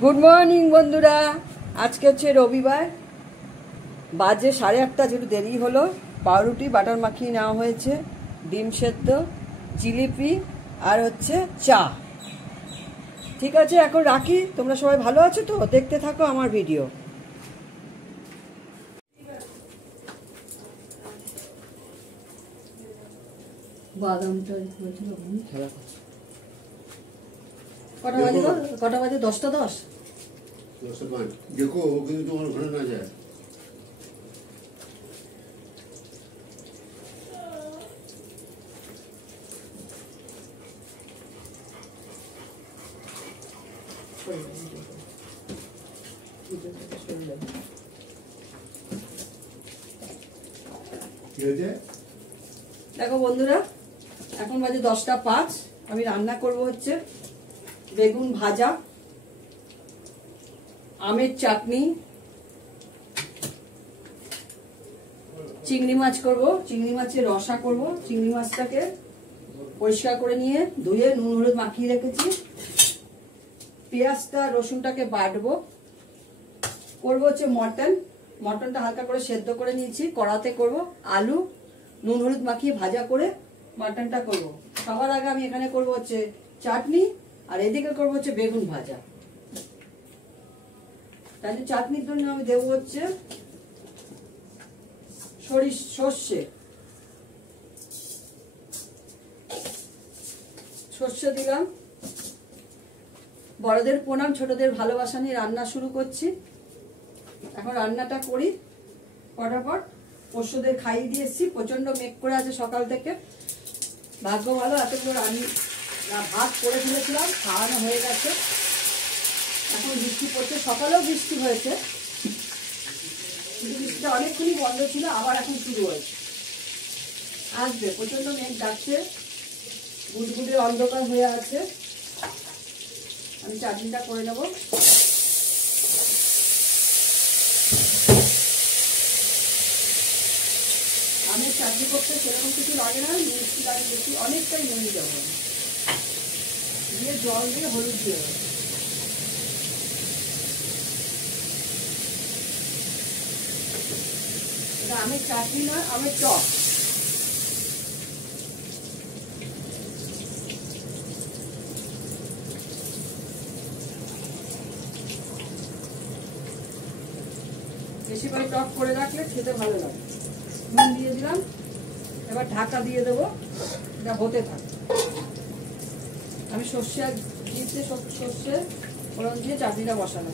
Good morning बंधुरा आज के हे रविवार बाजे 8:30 जो देरी हलो पाउरुटी बाटार माखिए नेওয়া হয়েছে ডিম সেদ্ধ জিলিপি আর হচ্ছে চা। ঠিক আছে এখন রাখি, তোমরা সবাই ভালো আছো তো? দেখতে থাকো আমার ভিডিও। বাদামটা খেলা করছে কটা বাজে 10টা 10 देखो वो কিন্তু তোমার ঘরে না যায়। देखो बंधुरा এখন বাজে 10টা 5। আমি রান্না করব হচ্ছে বেগুন ভাজা, আমের চাটনি, চিংড়ি মাছ করব, চিংড়ি মাছের রসা করব। চিংড়ি মাছটাকে পরিষ্কার করে নিয়ে ধুয়ে নুন হলুদ মাখিয়ে রেখেছি। পেঁয়াজটা রসুনটাকে বাটবো। করব হচ্ছে মটনটা হালকা করে সেদ্ধ করে নিয়েছি, কড়াতে করব। আলু নুন হলুদ মাখিয়ে ভাজা করে মটনটা করব। সবার আগে আমি এখানে করব হচ্ছে চাটনি আর এদিকে করব হচ্ছে বেগুন ভাজা। তাহলে চাটনির জন্য আমি দেব হচ্ছে সর্ষে দিলাম। বড়দের প্রণাম, ছোটদের ভালোবাসা নিয়ে রান্না শুরু করছি। এখন রান্নাটা করি ফটাফট। পশুদের খাইয়ে দিয়েছি, প্রচন্ড মেঘ করে আছে সকাল থেকে। ভাগ্য ভালো এতগুলো ভাত করে ফেলেছিলাম, খাওয়ানো হয়ে গেছে। এখন বৃষ্টি পড়ছে, সকালেও বৃষ্টি হয়েছে কিন্তু বৃষ্টিটা অনেকক্ষণই বন্ধ ছিল, আবার এখন শুরু হয়েছে। আসবে, প্রচন্ড মেঘ ডাকছে, গুটগুটে অন্ধকার হয়ে আছে। আমি চাটনিটা করে নেব। আমের চাটনি করতে সেরকম কিছু লাগে না, মিষ্টি লাগে বেশি, অনেকটাই নুন দেবো দিয়ে জল দিয়ে হলুদ দিয়ে দেবো। এটা আমের চাটনি নয়, আমের টক। বেশি করে টক করে রাখলে খেতে ভালো লাগে। নুন দিয়ে দিলাম, এবার ঢাকা দিয়ে দেবো, এটা হতে থাকে। আমি সর্ষে দিয়েছি, সর্ষে ফোড়ন দিয়ে চাটনিটা বসানো।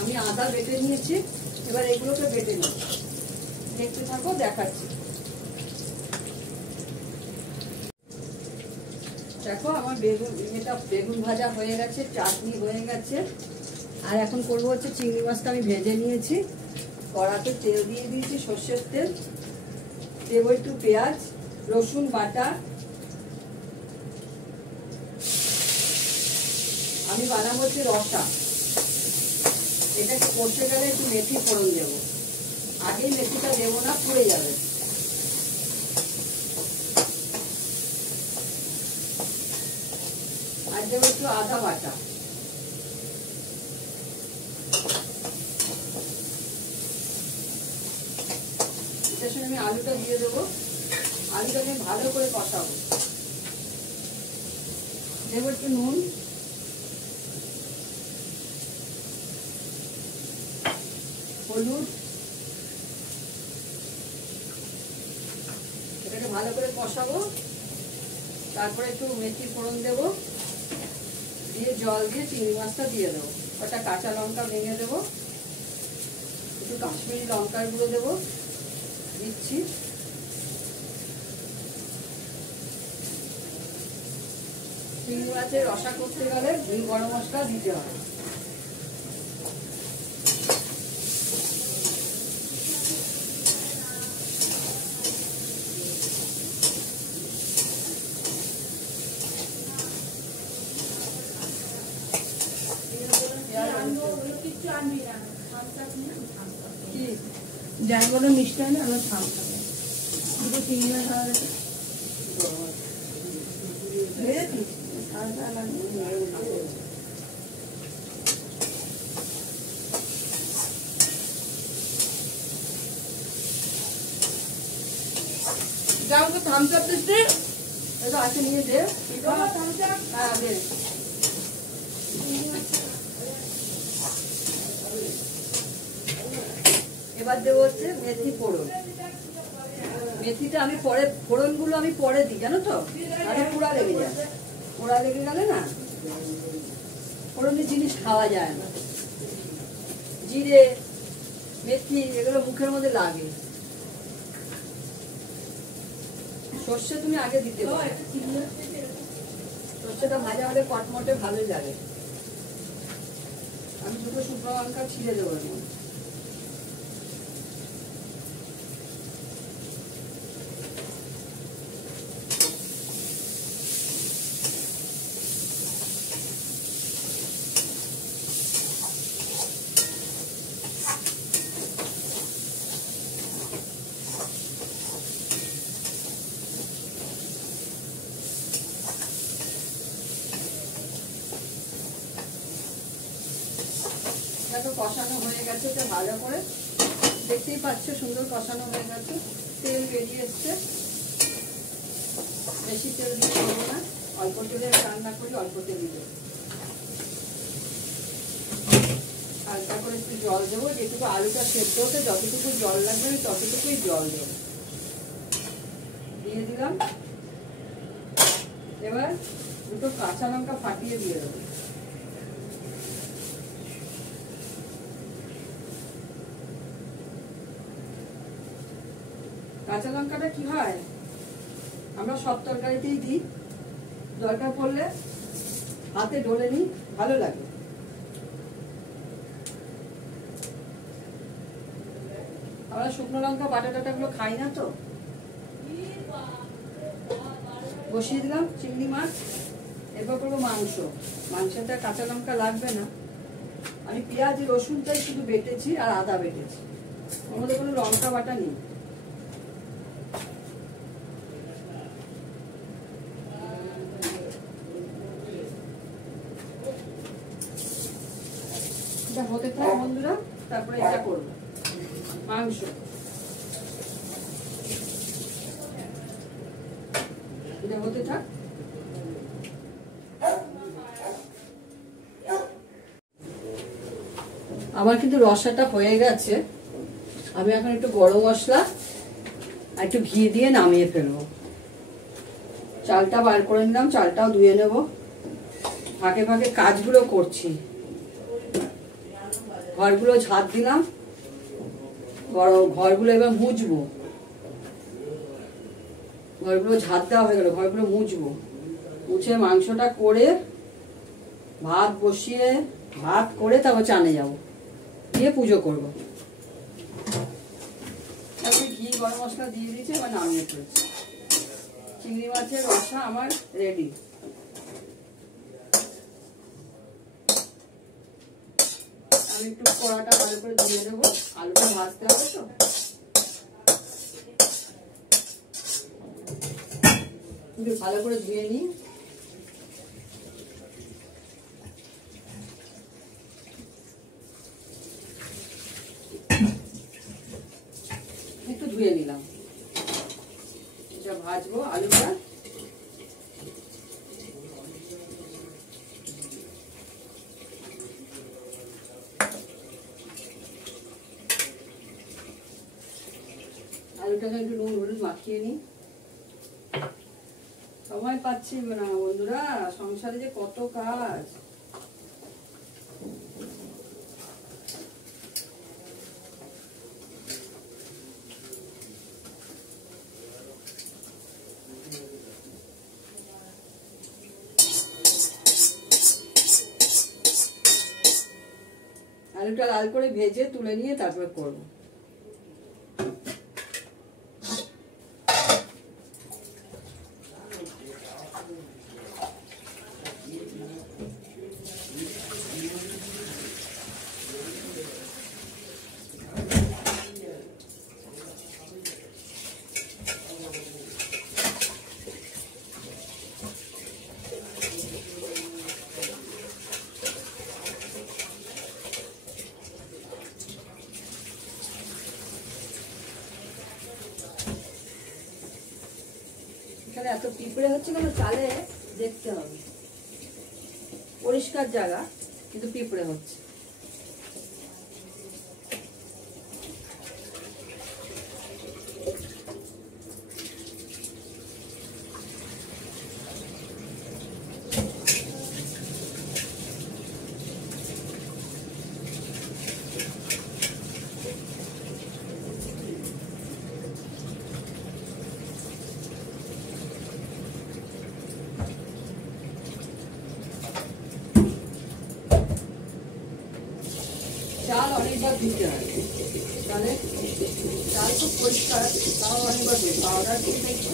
আমি আদা বেটে নিয়েছি, এবার এগুলোকে বেটে নিই। দেখতে থাকো, দেখাচ্ছি। দেখো আমার বেগুন ভাজা হয়ে গেছে, চাটনি হয়ে গেছে। আর এখন করবো হচ্ছে চিংড়ি মাছটা আমি ভেজে নিয়েছি। কড়াতে তেল দিয়ে দিয়েছি, সর্ষের তেল। দেবো একটু পেঁয়াজ রসুন বাটা। আমি বানাবো হচ্ছে রসা। এটা কষে গেলে একটু মেথি ফোড়ন দেবো। আগেই মেথিটা দেবো না, পুড়ে যাবে। আর দেবো একটু আদা বাটা। এটার সঙ্গে আমি আলুটা দিয়ে দেবো। আলুটাকে ভালো করে কষাবো। দেবো একটু নুন, হলুদ। এটাকে ভালো করে কষাবো। তারপরে একটু মেথি ফোড়ন দেবো, দিয়ে জল দিয়ে চিংড়ি মাছটা দিয়ে দেবো। কটা কাঁচা লঙ্কা ভেঙে দেবো, একটু কাশ্মীরি লঙ্কার গুঁড়ো দেবো, দিচ্ছি। চিংড়ি মাছের রসা করতে গেলে গরম মশলা দিতে হয়। কি যাই বলো মিষ্টি হয় না আমার ছাল থাকে দুটো চিনি না খাওয়া যাও তো থামস আপ দিতে এটা আছে নিয়ে দে হ্যাঁ দে এবার দেবো হচ্ছে মেথি ফোড়ন মেথিটা আমি পরে ফোড়নগুলো আমি পরে দিই জানো তো আগে পোড়া লেগে যায় পোড়া লেগে গেলে না ফোড়নের জিনিস খাওয়া যায় না জিরে মেথি এগুলো মুখের মধ্যে লাগে সর্ষে তুমি আগে দিতে পারো সর্ষেটা ভাজা হলে কটমটে ভালোই লাগে আমি দুটো শুকনো লঙ্কা ছিঁড়ে দেবো কষানো হয়ে গেছে এটা ভালো করে দেখতেই পাচ্ছ সুন্দর কষানো হয়ে গেছে তেল বেরিয়ে এসছে বেশি তেল দিয়ে করবো না অল্প তেলে রান্না করি অল্প তেল দিয়ে হালকা করে একটু জল দেবো যেটুকু আলুটা সেদ্ধ হতে যতটুকু জল লাগবে আমি ততটুকুই জল দেবো দিয়ে দিলাম এবার দুটো কাঁচা লঙ্কা ফাটিয়ে দিয়ে দেবো কাঁচা লঙ্কাটা কি হয় আমরা সব তরকারিতেই দিই দরকার পড়লে হাতে ডলে নিই ভালো লাগে আমরা শুকনো লঙ্কা বাটা টাটাগুলো খাই না তো বসিয়ে দিলাম চিংড়ি মাছ এরপর করবো মাংসটা কাঁচা লঙ্কা লাগবে না আমি পেঁয়াজ রসুনটাই শুধু বেটেছি আর আদা বেটেছি ওর মধ্যে কোনো লঙ্কা বাটা নেই এটা হতে থাক বন্ধুরা তারপরে এটা করবো মাংস এটা হতে থাক আমার কিন্তু রসাটা হয়ে গেছে আমি এখন একটু গরম মশলা আর একটু ঘি দিয়ে নামিয়ে ফেলবো চালটা বার করে নিলাম চালটাও ধুয়ে নেব ফাঁকে ফাঁকে কাজগুলো করছি ঘরগুলো ঝাঁট দিলাম ঘরগুলো এবার মুছবো ঘরগুলো ঝাঁট দেওয়া হয়ে গেল ঘরগুলো মুছবো মুছে মাংসটা করে ভাত বসিয়ে ভাত করে তারপর চানে যাবো দিয়ে পুজো করবো তারপরে ঘি গরম মশলা দিয়ে দিয়েছি এবার নামিয়ে ফেলছি চিংড়ি মাছের রসা আমার রেডি আমি একটু কড়াটা ভালো করে ধুয়ে দেবো আলুটা ভাজতে হবে তো একটু ভালো করে ধুয়ে নিই একটু ধুয়ে নিলাম এটা ভাজবো আলুটা আলুটাকে একটু নুন হলুদ মাখিয়ে নিই সময় পাচ্ছি না বন্ধুরা সংসারে যে কত কাজ আলুটা লাল করে ভেজে তুলে নিয়ে তারপর করবো এত পিঁপড়ে হচ্ছে কেন চালে দেখতে হবে, পরিষ্কার জায়গা কিন্তু পিঁপড়ে হচ্ছে। চাল অনেকবার ধুতে হয়, তাহলে চাল খুব পরিষ্কার, তাও অনেকবার ধুই। পাউডার দিয়ে একটু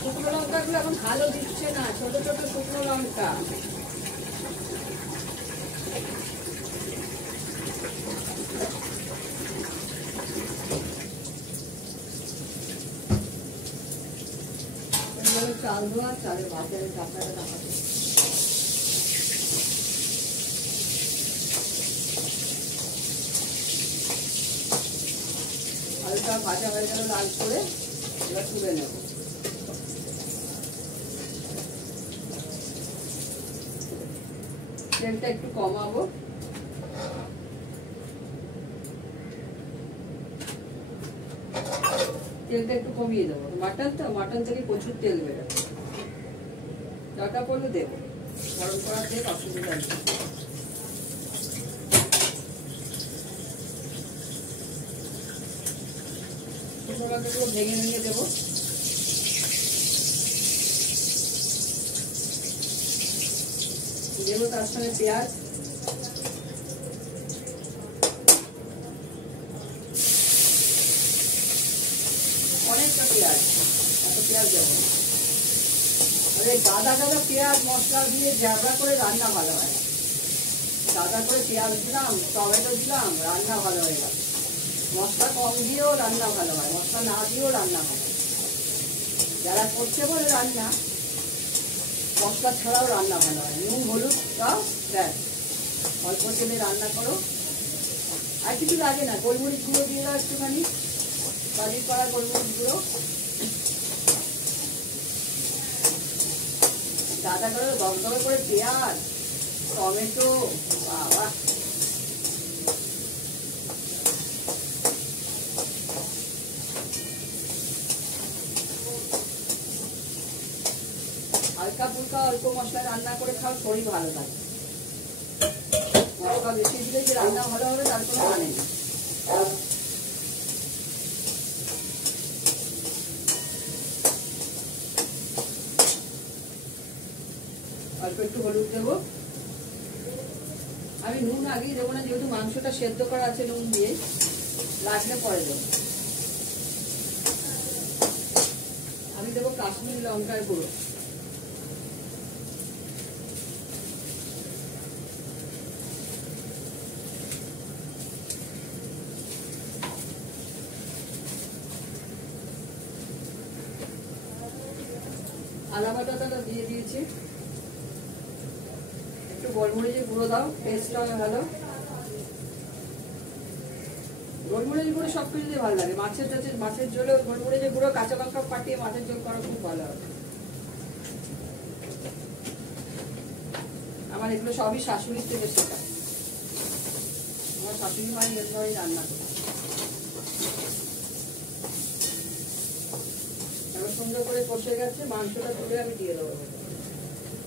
শুকনো লঙ্কাগুলো এখন ভালো দিচ্ছে না, ছোট ছোট শুকনো লঙ্কা। চাল ধোয়া, চালের ভাতের চাপাটা রাখাতে হালকা ভাজা হয়ে গেল লাল করে, এবার তুলে নেব। তেলটা একটু কমাবো, তেলটা একটু কমিয়ে দেবো। মাটন তো, মাটন থেকে প্রচুর তেল বেরোবে, দরকার পড়লে দেবো, গরম করার তেল অসুবিধা নেই। শুকনো লঙ্কাগুলো ভেঙে ভেঙে দেবো। দেবো তার সঙ্গে পেঁয়াজ, অনেকটা পেঁয়াজ, এত পেঁয়াজ দেবো। আরে গাদা গাদা পেঁয়াজ মশলা দিয়ে জ্যাবড়া করে রান্না ভালো হয় না। গাদা করে পেঁয়াজ দিলাম, টমেটো দিলাম, রান্না ভালো হয়ে গেল। মশলা কম দিয়েও রান্না ভালো হয়, মশলা না দিয়েও রান্না ভালো হয়। যারা করছে বলে রান্না, মশলা ছাড়াও রান্না ভালো হয়। নুন হলুদ দাও, ব্যাস, অল্প তেলে রান্না করো, আর কিছু লাগে না। গোলমরিচ গুঁড়ো দিয়ে দাও একটুখানি, বাজি করা গোলমরিচ গুঁড়ো। দাদা করে দমদমে করে পেঁয়াজ, টমেটো, বাবা হালকা ফুলকা অল্প মশলা রান্না করে খাও, শরীর ভালো থাকে। মশলা বেশি দিলে যে রান্না ভালো হবে তার কোনো মানে নেই। অল্প একটু হলুদ দেবো। আমি নুন আগেই দেবো না, যেহেতু মাংসটা সেদ্ধ করা আছে নুন দিয়ে, লাগলে পরে দেবো। আমি দেবো কাশ্মীরি লঙ্কার গুঁড়ো, আদা বাটাটা দিয়ে দিয়েছি। একটু গোলমরিচের গুঁড়ো দাও, টেস্টটা ভালো। গোলমরিচের গুঁড়ো সব কিছু দিয়ে ভালো লাগে। মাছের ঝোলে গোলমরিচের গুঁড়ো, কাঁচা লঙ্কা পাঠিয়ে মাছের ঝোল করা খুব ভালো হবে। আমার এগুলো সবই শাশুড়ির থেকে শেখা। আমার শাশুড়ি মাই এভাবেই রান্না করে। এবার সুন্দর করে কষে গেছে, মাংসটা তুলে আমি দিয়ে দেবো।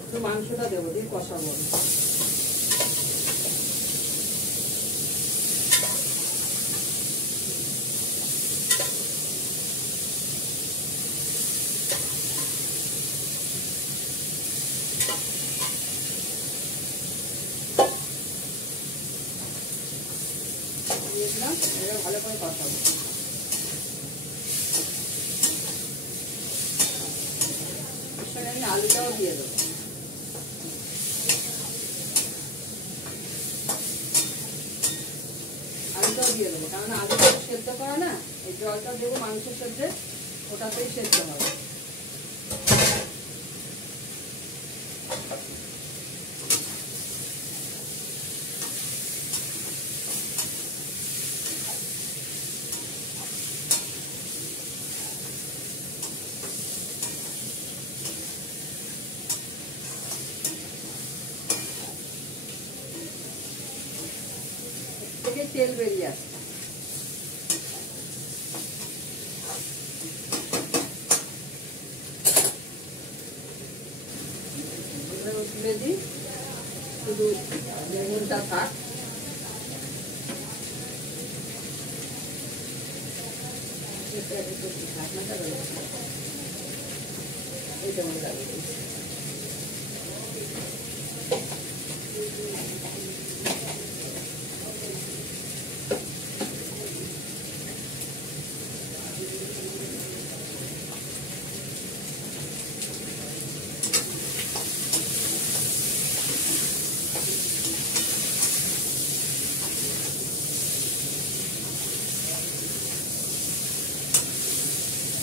একটু মাংসটা দেবো, দিয়ে কষাবো। দিয়ে দিলাম এটা ভালো করে কষাবো। এর সঙ্গে আমি আলুটাও দিয়ে দেবো। আলুটাও দিয়ে দেবো, কারণ আলুটা সেদ্ধ করা না, এই জলটা দেবো মাংসের সাথে, ওটাতেই সেদ্ধ হবে। থেকে তেল বেরিয়ে আসছে। তুলে দিই, শুধু বেগুনটা থাক। এইটা মনে লাগবে।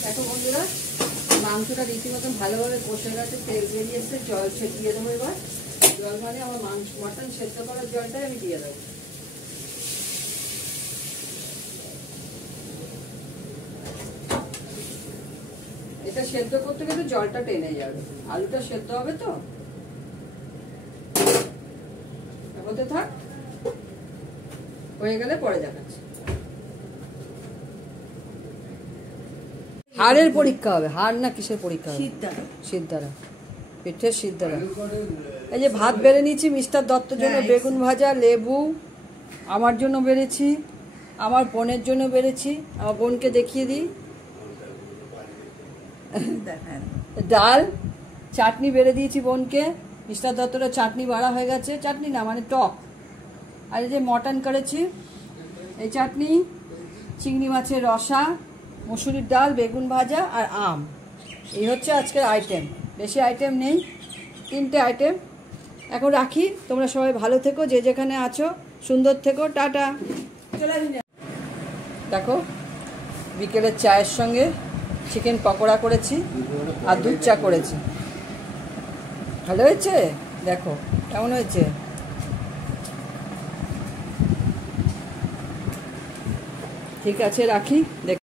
দেখো বন্ধুরা, মাংসটা রীতিমতন ভালোভাবে কষে গেছে, তেল বেরিয়ে এসছে, জল দিয়ে দেবো। এবার জল মানে আমার মটন সেদ্ধ করার জলটাই আমি দিয়ে দেবো। এটা সেদ্ধ করতে গেলে জলটা টেনে যাবে, আলুটা সেদ্ধ হবে তো, হতে থাক, হয়ে গেলে পরে দেখাচ্ছি। হাড়ের পরীক্ষা হবে, হাড় না কিসের পরীক্ষা হবে? সিদ্ধারা, পিঠের সিদ্ধারা। এই যে ভাত বেড়ে নিয়েছি মিস্টার দত্তর জন্য, বেগুন ভাজা, লেবু, আমার জন্য বেড়েছি, আমার বোনের জন্য বেড়েছি, আমার বোনকে দেখিয়ে দিই, ডাল, চাটনি বেড়ে দিয়েছি বোনকে। মিস্টার দত্তরা চাটনি বাড়া হয়ে গেছে, চাটনি না মানে টক। আর এই যে মটন করেছি, এই চাটনি, চিংড়ি মাছের রসা, মসুরির ডাল, বেগুন ভাজা আর আম। এই হচ্ছে আজকের আইটেম, বেশি আইটেম নেই, 3টে আইটেম। এখন রাখি, তোমরা সবাই ভালো থেকো, যে যেখানে আছো সুন্দর থেকো, টাটা। দেখো বিকেলের চায়ের সঙ্গে চিকেন পকোড়া করেছি আর দুধ চা করেছি। ভালো হয়েছে? দেখো কেমন হয়েছে। ঠিক আছে রাখি।